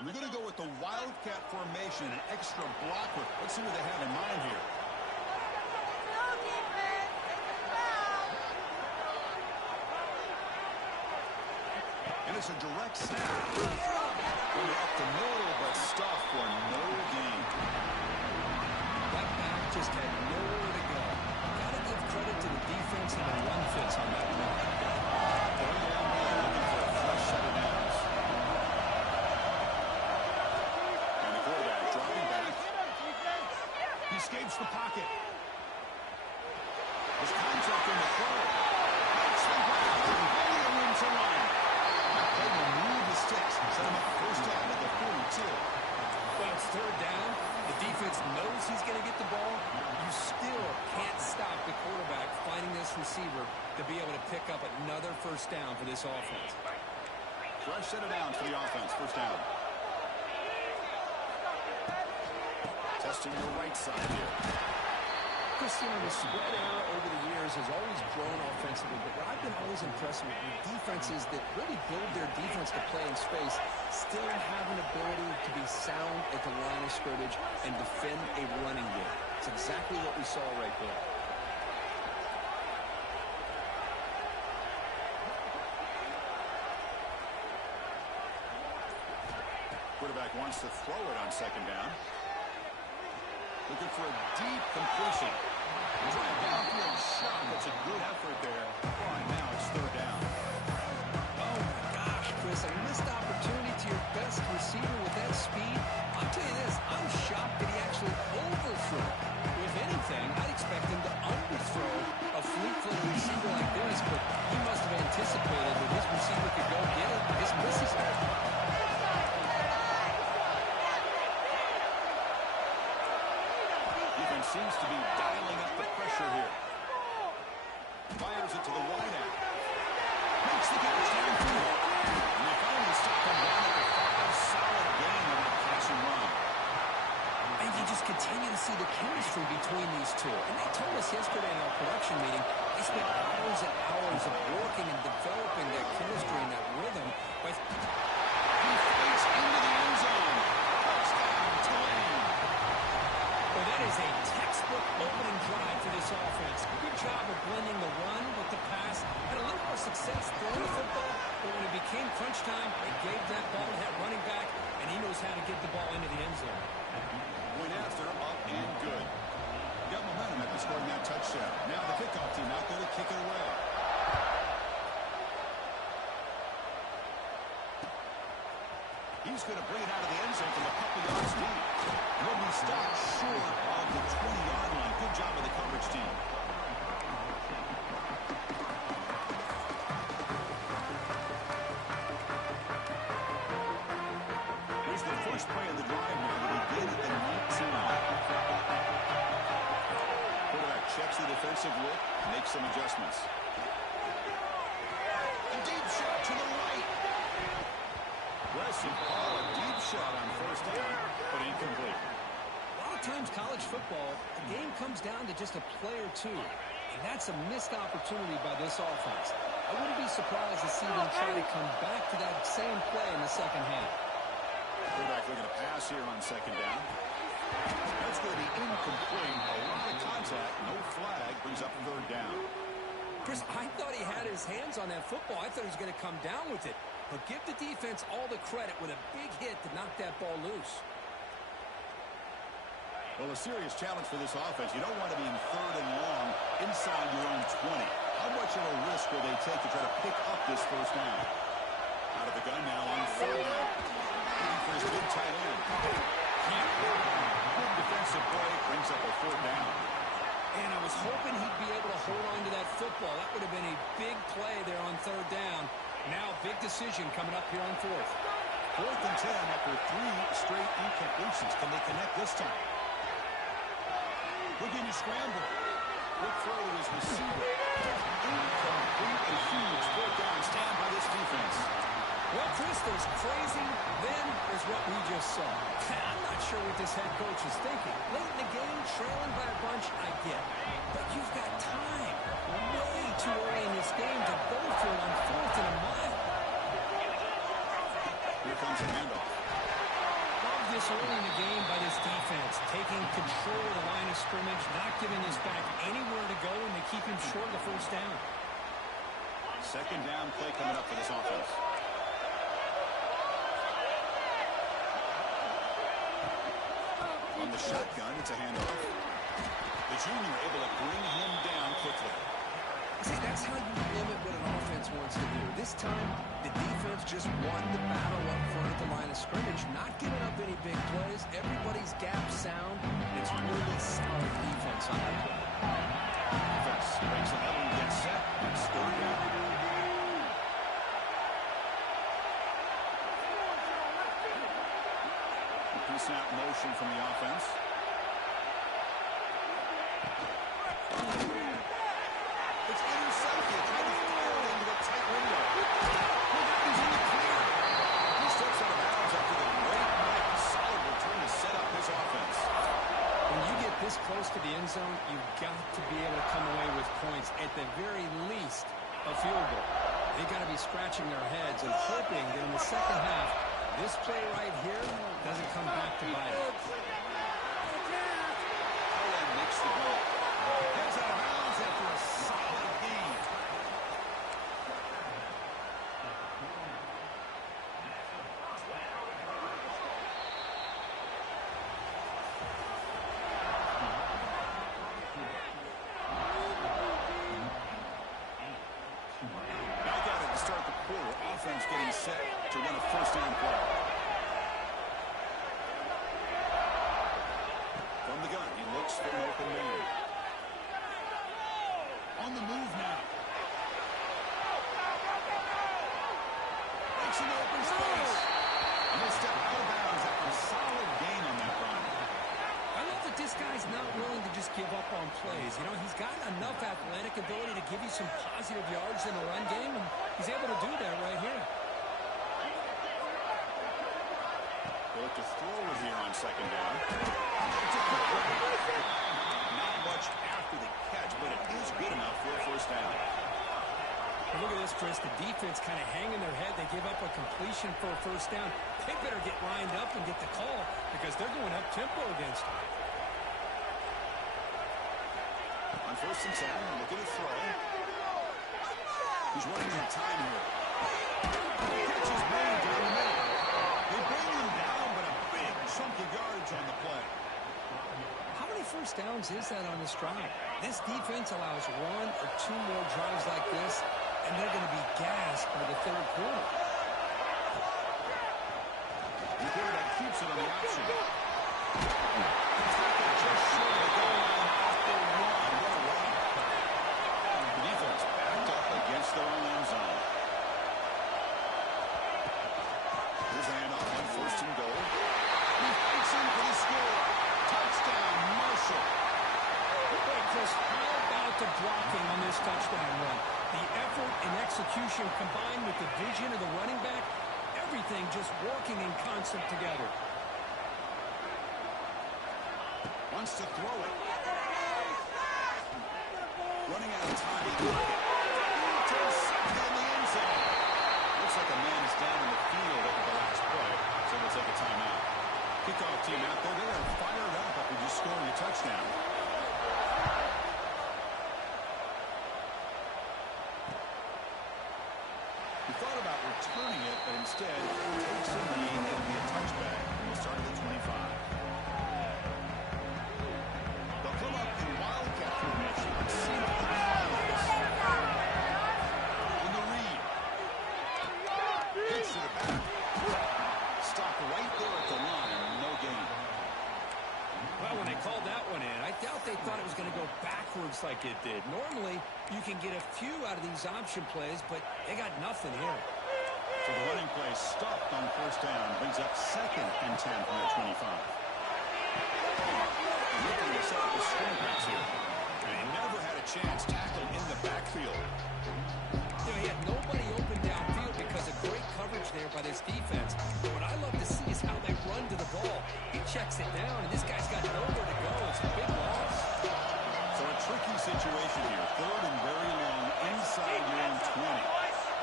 They're going to go with the Wildcat formation, an extra blocker. Let's see what they have in mind here. And it's a direct snap. Going up the middle, but stuff for no gain. That back just had nowhere to go. Got to give credit to the defense and the run fits on that run. Going down here, looking for a fresh set of downs. And the quarterback dropping back. He escapes the pocket. His contact in the throw. Makes the ground. Plenty of room to run. They will move the sticks and set him up first down at the 42. Well, it's third down. The defense knows he's going to get the ball. You still can't stop the quarterback finding this receiver to be able to pick up another first down for this offense. Fresh set of downs for the offense. First down. Testing the right side here. Chris, the spread era over the years has always grown offensively, but what I've been always impressed with defenses that really build their defense to play in space still have an ability to be sound at the line of scrimmage and defend a running game. It's exactly what we saw right there. Quarterback wants to throw it on second down. Looking for a deep completion. He's got a downfield shot. That's a good effort there. Oh, and now it's third down. Oh, my gosh, Chris, a missed opportunity to your best receiver with that speed. I'll tell you this, I'm shocked that he actually overthrew. If anything, I'd expect him to underthrow a fleet-footed receiver like this, but he must have anticipated that his receiver could go get it. Just misses it. Seems to be dialing up the pressure here. Fires it to the wideout. Makes the catch downfield. And they finally stop him down at the 5. Solid game of that passing run. And you just continue to see the chemistry between these two. And they told us yesterday in our production meeting, they spent hours and hours of working and developing that chemistry and that rhythm. He fights into the end zone. Touchdown, Tulane. Well, that is a textbook opening drive for this offense. Good job of blending the run with the pass. Had a little more success throwing the football, but when it became crunch time, they gave that ball to that running back, and he knows how to get the ball into the end zone. Point after, up and good. Got momentum after scoring that touchdown. Now the kickoff team out there to kick it away. He's going to bring it out of the end zone from a couple yards deep. Will be stopped short of the 20-yard line. Good job of the coverage team. Here's the first play of the drive now to begin at the 19. Quarterback checks the defensive look, makes some adjustments. A deep shot to the right. Aggressive ball, a deep shot on first down, but incomplete. A lot of times college football, the game comes down to just a play or two, and that's a missed opportunity by this offense. I wouldn't be surprised to see them try to come back to that same play in the second half. Quarterback looking to pass here on second down. That's going to be incomplete. A lot of contact, no flag, brings up third down. Chris, I thought he had his hands on that football. I thought he was going to come down with it. But give the defense all the credit with a big hit to knock that ball loose. Well, a serious challenge for this offense. You don't want to be in third and long inside your own 20. How much of a risk will they take to try to pick up this first down? Out of the gun now on third down. Looking for his big tight end. Good defensive play brings up a fourth down. And I was hoping he'd be able to hold on to that football. That would have been a big play there on third down. Now, big decision coming up here on fourth. 4th and 10 after 3 straight incompletions. Can they connect this time? Looking to scramble. Quick throw to his receiver. Incomplete. A huge fourth down stand by this defense. Well, Chris, there's crazy, then there's what we just saw. I'm not sure what this head coach is thinking. Late in the game, trailing by a bunch, I get it. But you've got time. Way too early in this game to go for it on 4th and a mile. Here comes a handoff. short of the first down. Second down play coming up for this offense. On the shotgun, it's a handoff. The junior able to bring him down quickly. See, that's how you limit what an offense wants to do. This time, the defense just won the battle up front at the line of scrimmage, not giving up any big plays. Everybody's gap sound. It's really solid defense on that play. Defense breaks another and gets set. It's third down. Pre-snap motion from the offense. It's intercepted. Trying to fire it into the tight window. He's in the clear. He steps out of bounds after the great night. Solid return to set up his offense. When you get this close to the end zone, you've got to be able to come away with points. At the very least, a field goal. They've got to be scratching their heads and hoping that in the second half, this play right here doesn't come back to bite it. Allen makes the goal. Gets out of bounds after a solid gain. Back at it to start the quarter. Offense getting set to run a first down play. From the gun, he looks for an open man. On the move now. Makes an open space. And he'll step out of bounds after a solid gain on that run. I love that this guy's not willing to just give up on plays. You know, he's got enough athletic ability to give you some positive yards in the run game, and he's able to do that right here. They'll look to throw it here on second down. It's a quick run. Not much after the catch, but it is good enough for a first down. Well, look at this, Chris. The defense kind of hanging their head. They give up a completion for a first down. They better get lined up and get the call because they're going up tempo against them. On first and 10, look at the throw. He's running out of time here. Catch is made down the middle. They bring him down, but a big chunk of yardage on the play. How many first downs is that on this drive? This defense allows one or two more drives like this, and they're going to be gassed by the third quarter. The quarterback keeps it on the option. Tackle just short of the goal line after one. What a run. The defense backed up against their own end zone. Here's a handoff on first and goal. He fights in for the score. Touchdown, Marshall. Hey, Chris, how about the blocking on this touchdown run? The effort and execution combined with the vision of the running back, everything just working in concert together. Wants to throw it. Running out of time. Intercepted in the end zone. Looks like a man is down in the field after the last play, so we'll take a timeout. Kickoff team out there. They are fired up after just scoring a touchdown. He thought about returning it, but instead takes a lead. It'll be a touchback. We'll start at the 25. They'll come up in Wildcat formation. Let's see what the call is. On the read. Hits to the back. Stopped right there at the line. No gain. Well, when they called that one in, I doubt they thought it was going to go backwards like it did. Normally, you can get a few out of these option plays, but they got nothing here. So the running play stopped on first down. Brings up second and 10 from the 25. Looking to set up the screen pass here. And he never had a chance tackled in the backfield. You know, he had nobody open downfield because of great coverage there by this defense. But what I love to see is how they run to the ball. He checks it down, and this guy's got nowhere to go. It's a big loss. So a tricky situation here. Third and very long inside your own 20.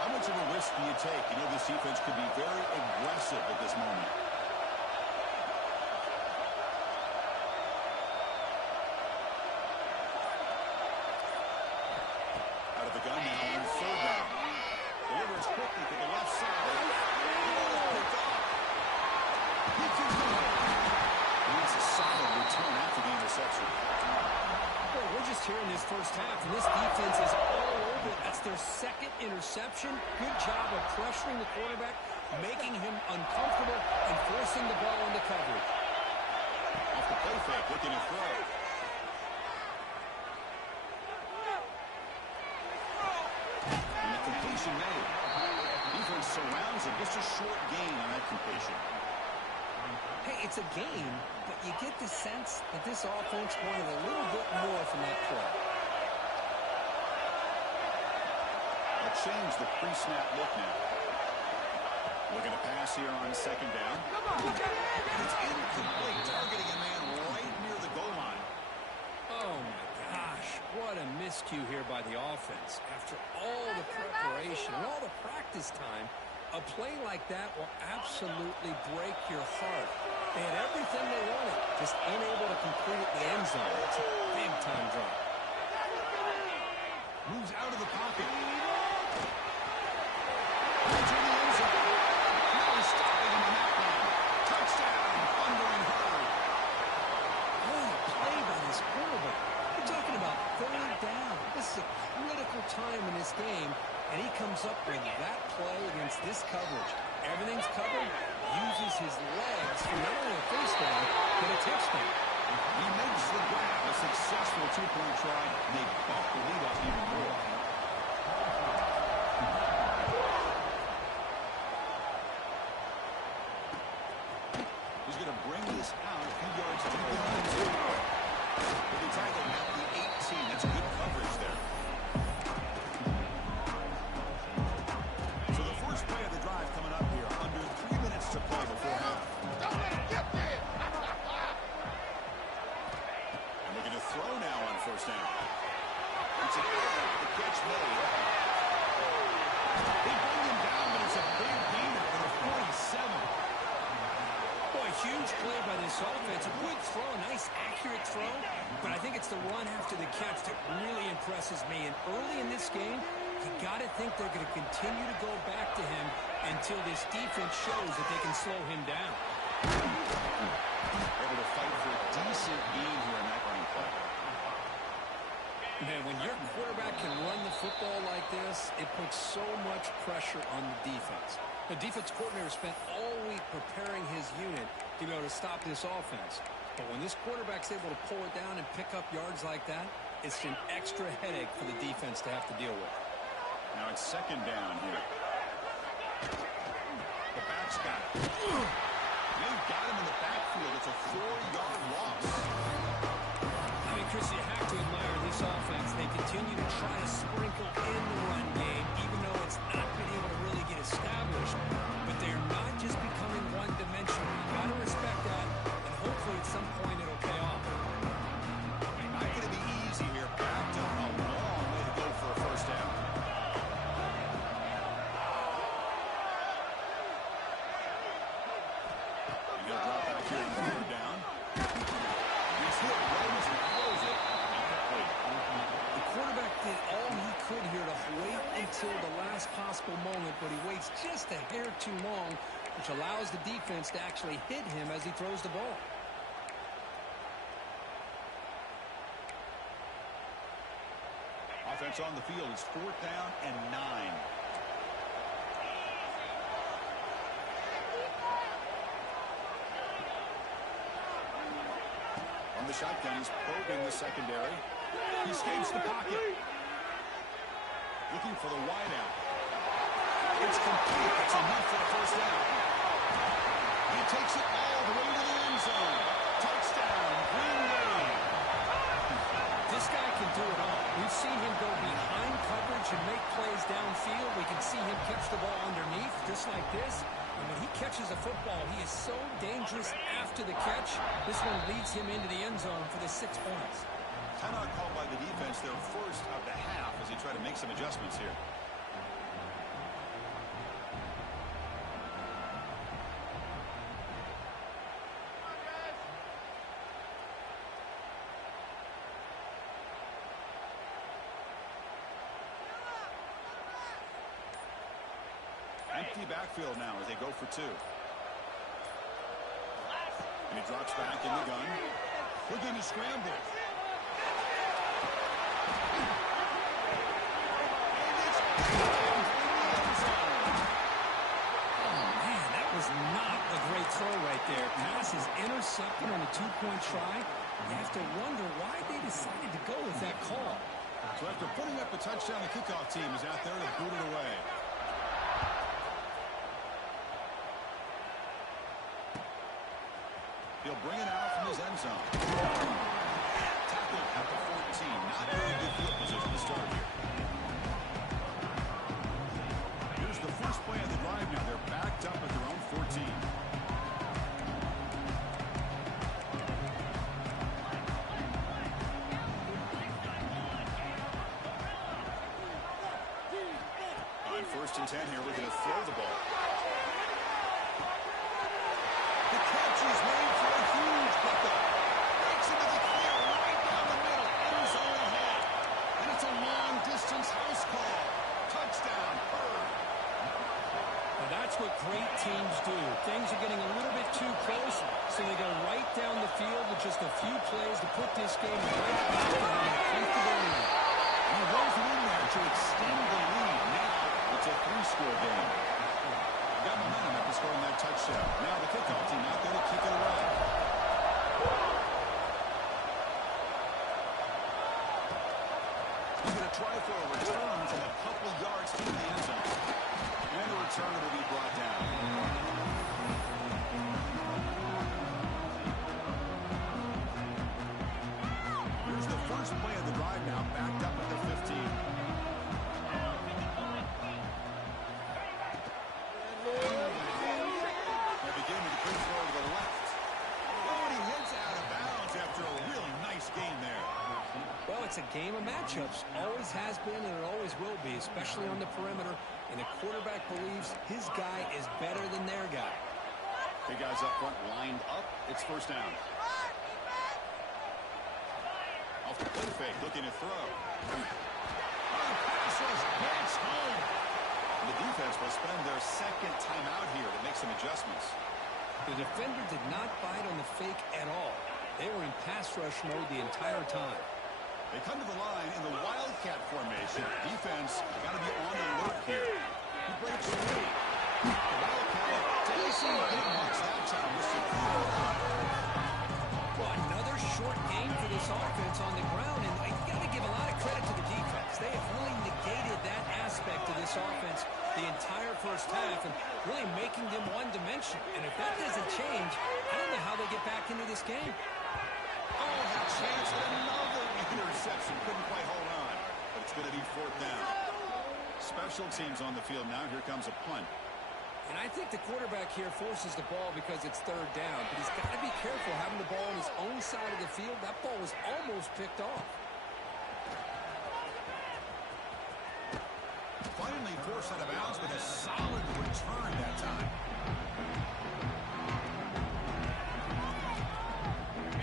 How much of a risk do you take? You know, this defense could be very aggressive at this moment. here in this first half, and this defense is all over it. That's their second interception. Good job of pressuring the quarterback, making him uncomfortable, and forcing the ball into coverage. Off the play fake, looking to throw. And the completion made. Defense surrounds it. Just a short gain on that completion. Hey, it's a game, but you get the sense that this offense wanted a little bit more from that play. They'll change the pre-snap look now. Looking to pass here on second down. And it's incomplete, targeting a man right near the goal line. Oh, my gosh. What a miscue here by the offense. After all the preparation and all the practice time, a play like that will absolutely break your heart. They had everything they wanted, just unable to complete it in the end zone. It's a big-time drop. Moves out of the pocket. Into the end zone. Now he's stopping him in that one. Touchdown, Thunder and Hurd. What a play by this quarterback. We're talking about third down. This is a critical time in this game, and he comes up with that play against this coverage. Everything's covered, uses his legs for not only a first down, but a touchdown. He makes the grab, a successful two-point try. They bump the lead up even more. He's going to bring this out a few yards deep in the end zone. He'll be tackled at the 18. That's good coverage there. So the first play of the drive coming up here. Under 3 minutes to play before half. And we're going to throw now on first down. It's an error. The catch made. They bring him down, but it's a big gainer for the 47. Boy, huge play by this offense. A good throw, a nice accurate throw, but I think it's the run after the catch that really impresses me. And early in this game, you got to think they're going to continue to go back to him until this defense shows that they can slow him down. Able to fight for a decent gain here in that running play. Man, when your quarterback can run the football like this, it puts so much pressure on the defense. The defense coordinator spent all week preparing his unit to be able to stop this offense. But when this quarterback's able to pull it down and pick up yards like that, it's an extra headache for the defense to have to deal with. Now it's second down here. The back's got it. They've got him in the backfield. It's a 4-yard loss. I mean, Chris, you have to admire this offense. They continue to try to sprinkle in the run game, even though it's not been able to really get established. But they're not just becoming one-dimensional. You got to respect that, and hopefully at some point it'll pay off. Not going to be easy here. Backed up a long way to go for a first down. And he'll drop back here in third down. He's hit, runs, and throws it. Incomplete. The quarterback did all he could here to wait until the last possible moment, but he waits just a hair too long, which allows the defense to actually hit him as he throws the ball. Offense on the field. It's fourth down and 9. On the shotgun, he's probing the secondary. He escapes the pocket. Looking for the wideout. It's complete. It's enough for a first down. He takes it all the way to the end zone. Touchdown, Green Wave. This guy can do it all. We've seen him go behind coverage and make plays downfield. We can see him catch the ball underneath, just like this. And when he catches a football, he is so dangerous after the catch. This one leads him into the end zone for the 6 points. Timeout called by the defense, their first of the half, as they try to make some adjustments here. Empty backfield now as they go for 2. And he drops back in the gun. Looking to scramble. So after putting up a touchdown, the kickoff team is out there to boot it away. He'll bring it out from his end zone. Tackle at the 14. Not very good field position to start here. Here's the first play of the drive now. They're backed up at their own 14. On 1st and 10 here, we're going to throw the ball. The catch is made for a huge pickup. Breaks into the clear right down the middle. End zone ahead. And it's a long-distance house call. Touchdown, Bird. Now that's what great teams do. Things are getting a little bit too close, so they go right down the field with just a few plays to put this game right back to a comfortable lead. He rolls it in there to extend the lead. Now it's a 3-score game. Got momentum after scoring that touchdown. Now the kickoff team out there to kick it away. He's going to try for a return from a couple yards to the end zone. And the return will be brought down. Here's the first play of the drive now, backed up at the 15. They begin with a quick throw to the left. Oh, and he heads out of bounds after a really nice gain there. Well, it's a game of matchups. Always has been and it always will be, especially on the perimeter. And the quarterback believes his guy is better than their guy. Big guys up front lined up. It's first down. Off the play fake, looking to throw. Pass rush gets home. The defense will spend their second timeout here to make some adjustments. The defender did not bite on the fake at all. They were in pass rush mode the entire time. They come to the line in the Wildcat formation. Defense got to be on alert here. He breaks free. The Wildcat doesn't get much that time. Well, another short game for this offense on the ground, and I got to give a lot of credit to the defense. They have really negated that aspect of this offense the entire first half and really making them one-dimensional. And if that doesn't change, I don't know how they get back into this game. Oh, had a chance at another interception. Couldn't quite hold on, but it's going to be 4th down. Special teams on the field now. Here comes a punt. And I think the quarterback here forces the ball because it's 3rd down, but he's got to be careful having the ball on his own side of the field. That ball was almost picked off. Finally forced out of bounds with a solid return that time.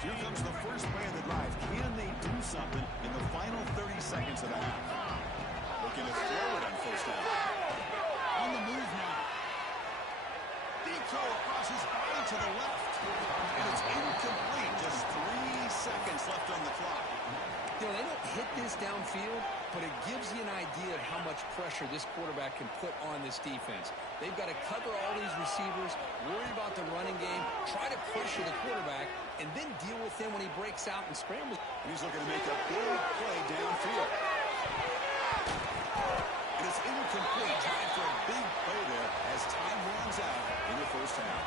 Here comes the first play of the drive. Can they do something in the final 30 seconds of the half? Looking to throw it on 1st down. On the move now. Deco across his body to the left. And it's incomplete. Just 3 seconds left on the clock. You know, they don't hit this downfield, but it gives you an idea of how much pressure this quarterback can put on this defense. They've got to cover all these receivers, worry about the running game, try to pressure the quarterback, and then deal with him when he breaks out and scrambles. And he's looking to make a big play downfield. It is incomplete. Trying for a big play there as time runs out in the first half.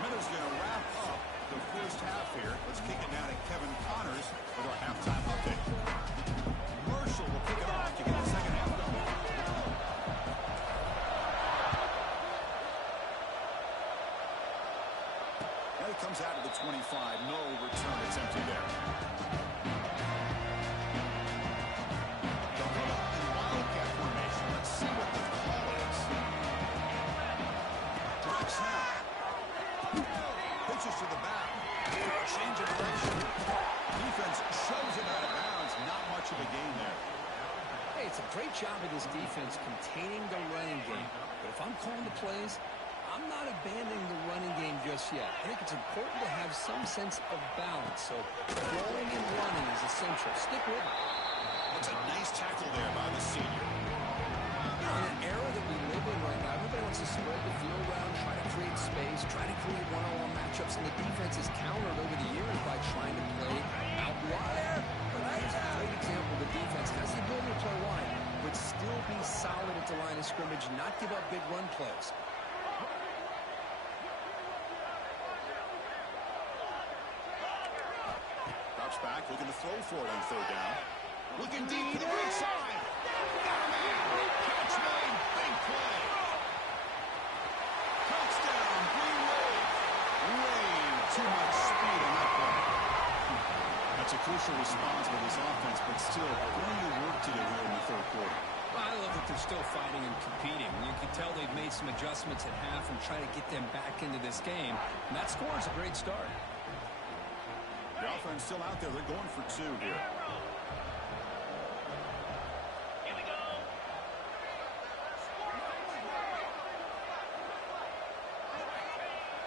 Miller's going to wrap up the first half here. Let's kick it now to Kevin Connors with our halftime update. Marshall will kick it off to get the second half going. And it comes out to the 25. No return attempted there. They'll come up in Wildcat formation. Let's see what the call is. Direct snap. Pitches to the back. Change of direction. Defense shoves it out of bounds. Not much of a gain there. Hey, it's a great job of this defense containing the running game. But if I'm calling the plays, I'm not abandoning the running game just yet. I think it's important to have some sense of balance. So throwing and running is essential. Stick with it. That's a nice tackle there by the senior. In an era that we live in right now, everybody wants to spread the field around, try to create space, try to create one-on-one matchups, and the defense has countered over the years by trying to play out wide. But it's a great example. The defense has the ability scrimmage, not give up big run plays. Drops back, looking to throw for it on third down. Looking deep to the weak side. Got a man. Catch made. Big play. Touchdown, Green Wave. Way too much speed on that play. That's a crucial response for this offense, but still plenty of work to do here in the third quarter. Well, I love that they're still fighting and competing. You can tell they've made some adjustments at half and try to get them back into this game. And that score is a great start. The offense still out there. They're going for two here.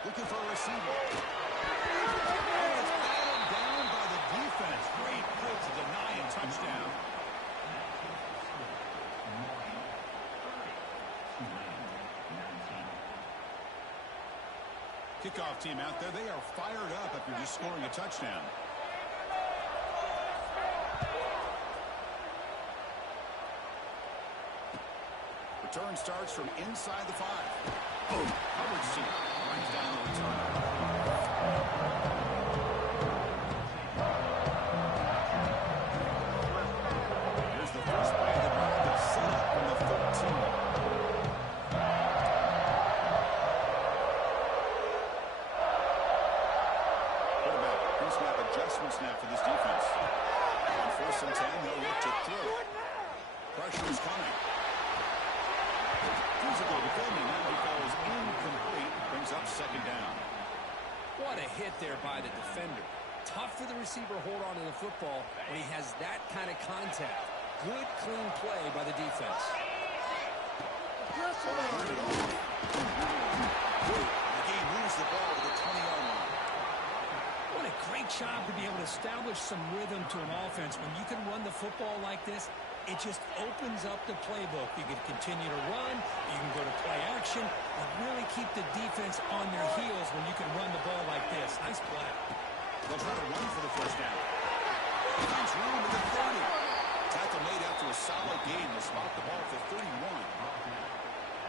Looking for a receiver. It's battled down by the defense. Great play to deny and touchdown. Kickoff team out there. They are fired up after just scoring a touchdown. Return starts from inside the 5. Boom. Hubbardson runs down the return. Here's the first play of the drive. It's set up from the 13. Snap adjustment snap for this defense. On 1st and 10, they'll look to throw. Pressure is coming. Physical defending now falls incomplete. Brings up 2nd down. What a hit there by the defender. Tough for the receiver to hold on to the football when he has that kind of contact. Good, clean play by the defense. The game moves the ball to the 20-yard line. What a great job to be able to establish some rhythm to an offense. When you can run the football like this, it just opens up the playbook. You can continue to run, you can go to play action, and really keep the defense on their heels when you can run the ball like this. Nice play. They'll try to run for the 1st down. Finds room at the 30. Tackle made after a solid gain. They'll spot the ball for 31.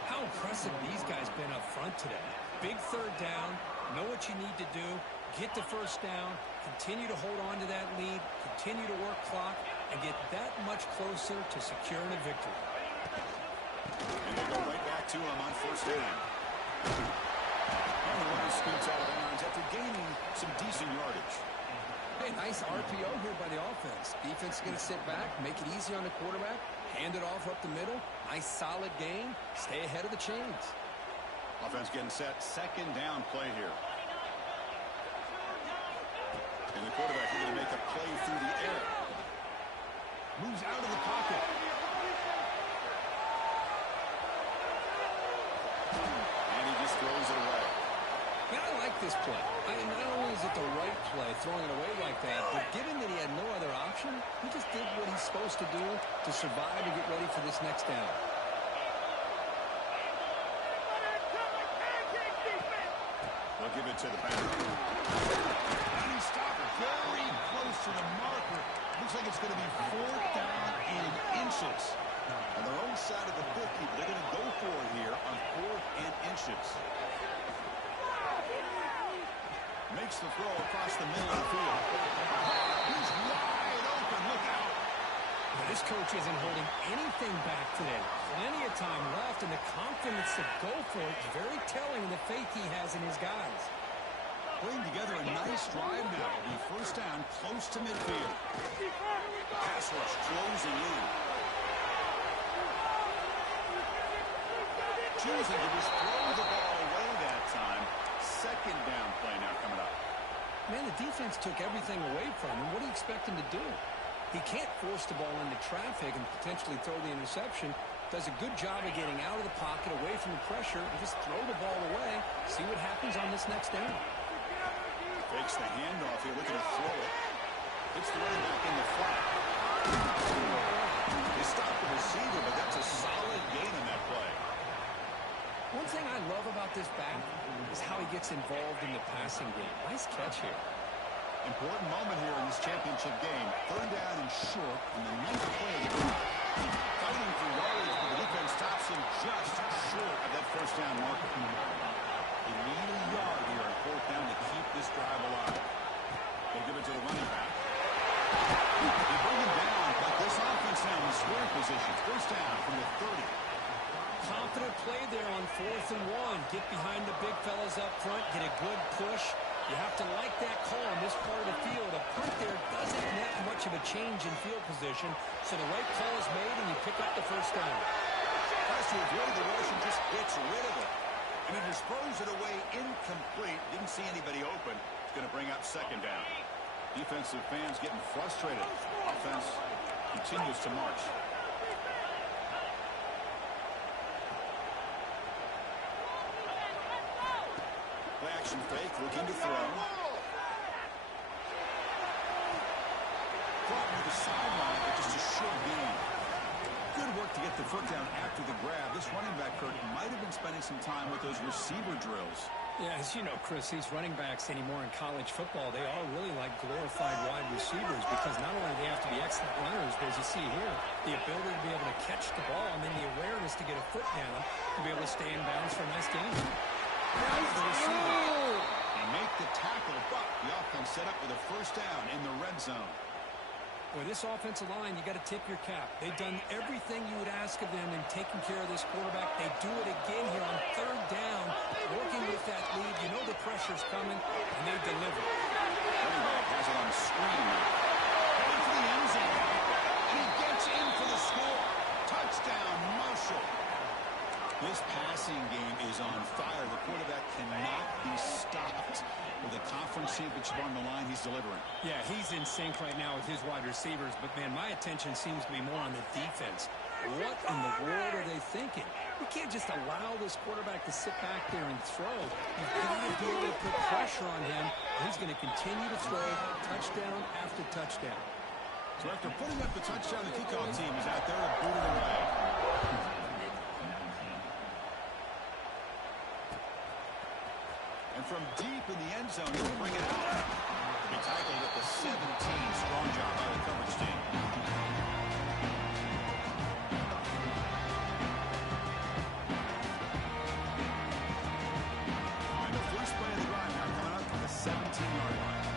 How impressive these guys been up front today. Big 3rd down, know what you need to do, get the 1st down, continue to hold on to that lead, continue to work clock, and get that much closer to securing a victory. And they go right back to him on 1st down. And the runner scoots out of bounds after gaining some decent yardage. Hey, nice RPO here by the offense. Defense is going to sit back, make it easy on the quarterback, hand it off up the middle. Nice solid gain. Stay ahead of the chains. Offense getting set. 2nd down play here. And the quarterback is going to make a play through the air. Moves out of the pocket. And he just throws it away. Yeah, I like this play. Not only is it the right play, throwing it away like that, but given that he had no other option, he just did what he's supposed to do to survive and get ready for this next down. They'll give it to the back. And stop it very close to the marker. Looks like it's going to be 4th down in inches. On their own side of the 50, but they're going to go for it here on 4th and inches. Makes the throw across the middle of the field. He's wide open. Look out. But this coach isn't holding anything back today. Plenty of time left, and the confidence to go for it is very telling of the faith he has in his guys. Putting together a nice drive now. The 1st down close to midfield. Pass rush closing in. Choosing to just throw the ball away that time. 2nd down play now coming up. Man, the defense took everything away from him. What do you expect him to do? He can't force the ball into traffic and potentially throw the interception. Does a good job of getting out of the pocket, away from the pressure, and just throw the ball away. See what happens on this next down. Fakes the handoff here, looking to throw it. Hits the running back in the flat. They stopped the receiver, but that's a solid gain on that play. One thing I love about this back is how he gets involved in the passing game. Nice catch here. Important moment here in this championship game. 3rd down and short, and the ninth play of the game. Fighting for yardage, but the defense stops him just position. First down from the 30. Confident play there on 4th and 1. Get behind the big fellas up front. Get a good push. You have to like that call on this part of the field. A punt there doesn't net much of a change in field position, so the right call is made, and you pick up the first down. Tries to avoid the rush and just gets rid of it. And he just throws it away incomplete. Didn't see anybody open. It's going to bring up second down. Defensive fans getting frustrated. Offense continues to march. Play action fake, looking to throw. Caught near the sideline, but just a short gain. Good work to get the foot down after the grab. This running back, Kirk, might have been spending some time with those receiver drills. Yeah, as you know, Chris, these running backs anymore in college football, they are really like glorified wide receivers because not only do they have to be excellent runners, but as you see here, the ability to be able to catch the ball and then the awareness to get a foot down to be able to stay in bounds for a nice gain. They make the tackle, but the offense set up with a first down in the red zone. Boy, this offensive line, you got to tip your cap. They've done everything you would ask of them in taking care of this quarterback. They do it again here on 3rd down, working with that lead. You know the pressure's coming, and they deliver. Running back has it on the screen. Heading for the end zone. And he gets in for the score. Touchdown, Marshall. This passing game is on fire. The quarterback cannot be stopped. With a conference championship on the line, he's delivering. Yeah, he's in sync right now with his wide receivers, but, man, my attention seems to be more on the defense. What in the world are they thinking? You can't just allow this quarterback to sit back there and throw. You've got to be able to put pressure on him. He's going to continue to throw touchdown after touchdown. So after putting up the touchdown, the kickoff team is out there to boot it away. And from deep in the end zone, he'll bring it out. He tackled at the 17. Strong job by the coverage team. And the first play of the drive now coming up from the 17-yard line.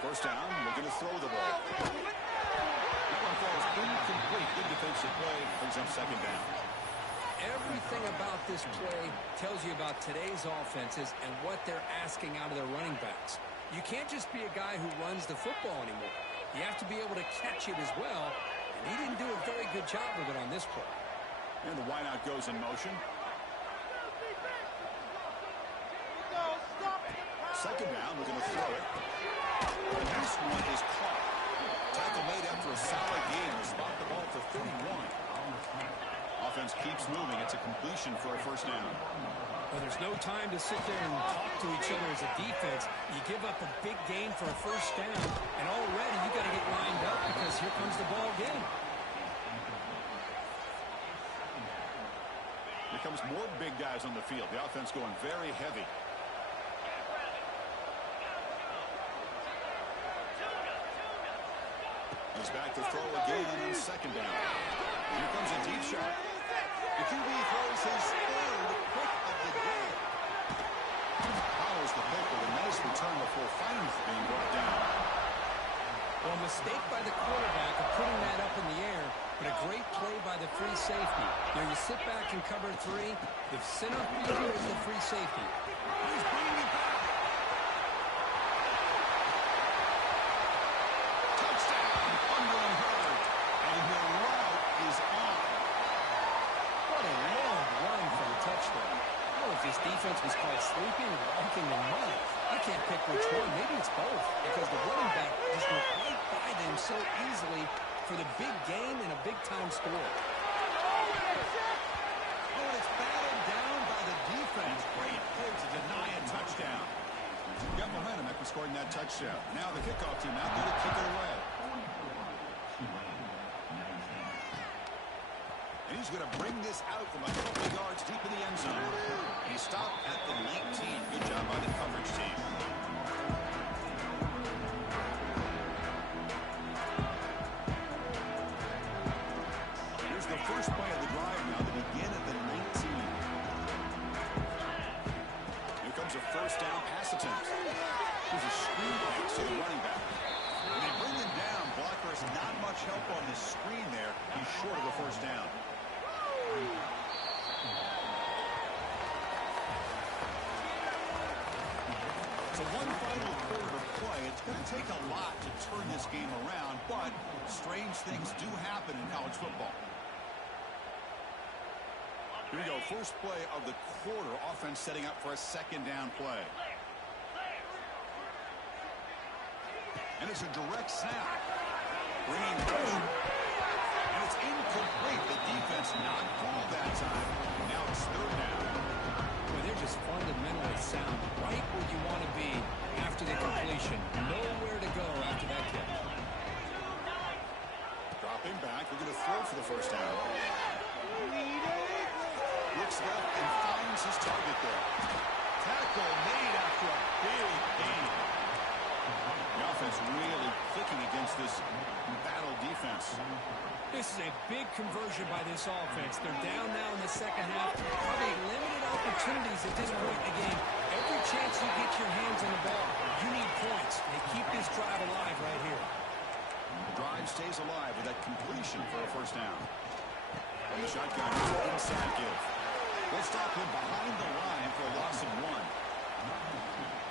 First down, looking to throw the ball. That one falls incomplete. Good defensive play. Brings up second down. Everything about this play tells you about today's offenses and what they're asking out of their running backs. You can't just be a guy who runs the football anymore. You have to be able to catch it as well, and he didn't do a very good job of it on this play. And the wideout goes in motion. Second down, we're going to throw it. And this one is caught. Tackle made after a solid game to spot the ball for 31. Offense keeps moving. It's a completion for a first down. Well, there's no time to sit there and talk to each other as a defense. You give up a big gain for a first down, and already you got to get lined up because here comes the ball again. Here comes more big guys on the field. The offense going very heavy. He's back to throw again on second down. Here comes a deep shot. The QB throws his third pick of the day. Follows the pick with a nice return before finally being brought down. Well, a mistake by the quarterback of putting that up in the air, but a great play by the free safety. There you sit back and cover 3. The center fielder is the free safety. He's bringing it back. Touchdown, Thunder and Hurd. And the route is on. What a long run for a touchdown. I don't know if this defense was called sleeping or walking in mud. I can't pick which one. Maybe it's both because the running back just went right by them so easily for the big game and a big-time score. Oh, it's battled down by the defense. Great play to deny a touchdown. Got momentum after scoring that touchdown. Now the kickoff team out there to kick it away. And he's going to bring this out from a couple of yards deep in the end zone. And he stopped at the 19. Good job by the coverage team. Here's the first play of the drive now to begin at the 19. Here comes a first down pass pass attempt. Here's a screen pass to the running back. When they bring him down, blocker has not much help on this screen there. He's short of the first down. So one final quarter to play. It's going to take a lot to turn this game around, but strange things do happen in college football. Here we go. First play of the quarter. Offense setting up for a second down play. And it's a direct snap. Bringing pressure. And it's incomplete. The defense not called that time. Now it's third down. Well, they're just fundamentally sound. Right where you want to be after the completion. Nowhere to go after that kick. Dropping back. We're going to throw for the first down. Looks left and finds his target there. Tackle made after a big gain. The offense really clicking against this battle defense. This is a big conversion by this offense. They're down now in the second half. Probably limited opportunities at this point in the game. Every chance you get your hands on the ball, you need points. They keep this drive alive right here. The drive stays alive with that completion for a first down. And the shotgun is an inside give. They'll stop him behind the line for a loss of 1.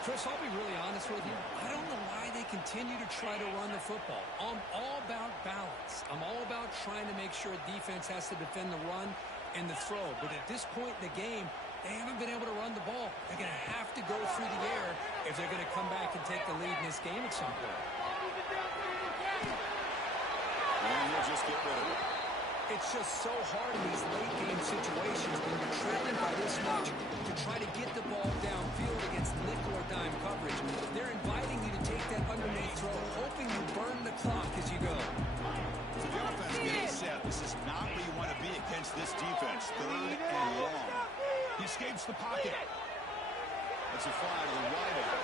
Chris, I'll be really honest with you. I don't know why they continue to try to run the football. I'm all about balance. I'm all about trying to make sure defense has to defend the run and the throw. But at this point in the game, they haven't been able to run the ball. They're going to have to go through the air if they're going to come back and take the lead in this game at some point. And he'll just get rid of it. It's just so hard in these late-game situations when you're trailing by this much to try to get the ball downfield against nickel or dime coverage. They're inviting you to take that underneath throw, hoping you burn the clock as you go. So the offense getting set. This is not where you want to be against this defense. Third and long. He escapes the pocket. That's a fly to the right end.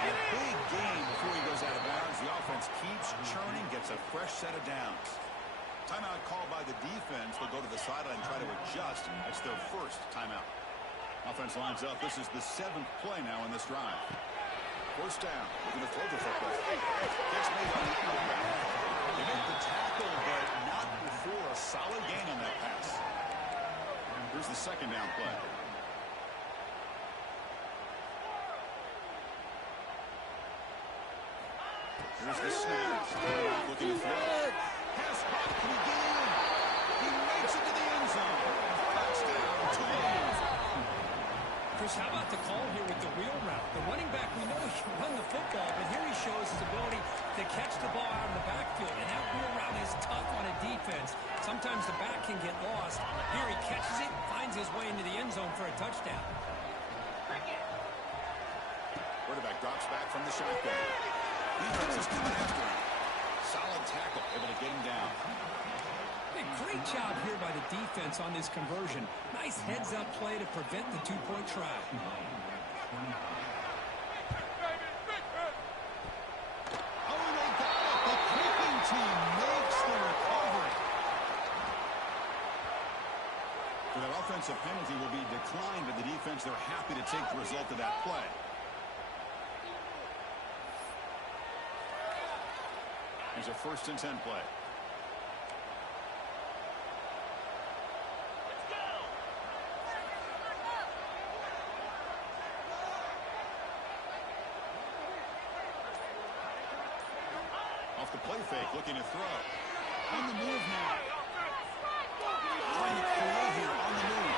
A big gain before he goes out of bounds. The offense keeps churning, gets a fresh set of downs. Timeout called by the defense. They'll go to the sideline and try to adjust. It's their first timeout. Offense lines up. This is the 7th play now in this drive. First down. Looking to throw the football. Gets made on the outback. They make the tackle, but not before a solid gain on that pass. Here's the second down play. Here's the snap. Looking to throw. Pass caught. Can he get in? He makes it to the end zone. Touchdown, Tulane. Chris, how about the call here with the wheel route? The running back, we know he can run the football, but here he shows his ability to catch the ball out in the backfield. And that wheel route is tough on a defense. Sometimes the back can get lost. Here he catches it, finds his way into the end zone for a touchdown. Quarterback drops back from the shotgun. Defense is coming after him. Solid tackle, able to get him down. Hey, great job here by the defense on this conversion. Nice heads-up play to prevent the two-point try. Oh, they got it. The kicking team makes the recovery. So that offensive penalty will be declined by the defense. They're happy to take the result of that play. Here's a 1st and 10 play. Off the play fake, looking to throw. On the move now. Trying to create here on the move.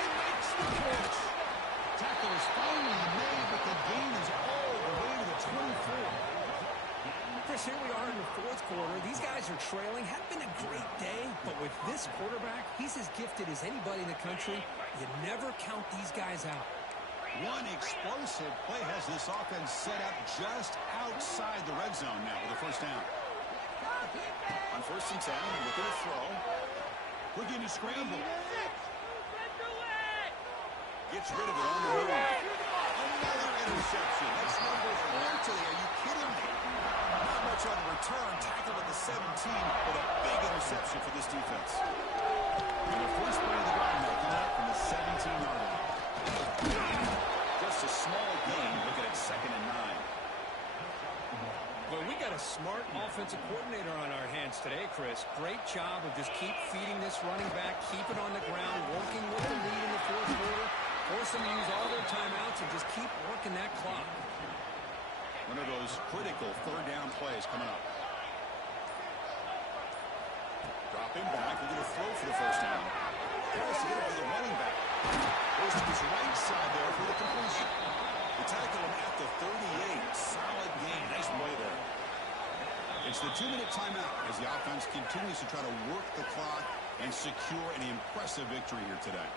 He makes the catch. Tackle is finally made, but the gain is all the way to the 24. Chris, here we are in the 4th quarter. These guys are trailing. Had been a great day, but with this quarterback, he's as gifted as anybody in the country. You never count these guys out. One explosive play has this offense set up just outside the red zone now with a first down. On 1st and 10, looking to throw. Looking to scramble. Gets rid of it on the move. Another interception. That's number 4 today. Are you kidding me? Not much on the return. Tackled at the 17, but a big interception for this defense. And the first play of the drive now coming up from the 17-yard line. a small gain. Looking at 2nd and 9. Well, we got a smart offensive coordinator on our hands today, Chris. Great job of just keep feeding this running back, keep it on the ground, working with the lead in the fourth quarter, force them to use all their timeouts, and just keep working that clock. One of those critical 3rd down plays coming up. Dropping back, we're going to throw for the 1st down. Tries to get it to the running back. Goes to his right side there for the completion. They tackle him at the 38. Solid gain. Nice play there. It's the 2-minute timeout as the offense continues to try to work the clock and secure an impressive victory here today.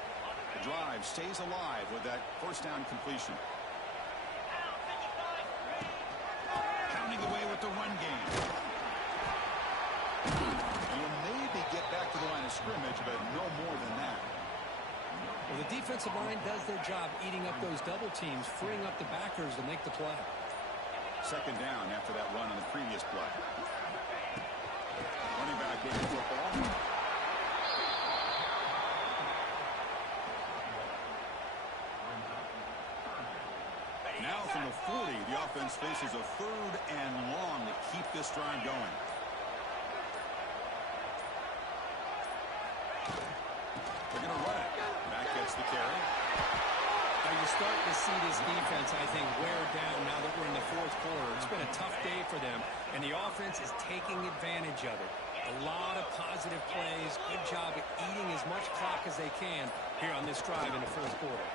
The drive stays alive with that 1st down completion. Pounding away with the run game. You'll maybe get back to the line of scrimmage, but no more than that. Well, the defensive line does their job eating up those double teams, freeing up the backers to make the play. 2nd down after that run on the previous play. Running back with the football. Now from the 40, the offense faces a 3rd and long to keep this drive going. They're going to run it. Back gets the carry. Now you're starting to see this defense, I think, wear down now that we're in the 4th quarter. It's been a tough day for them, and the offense is taking advantage of it. A lot of positive plays. Good job at eating as much clock as they can here on this drive in the 4th quarter.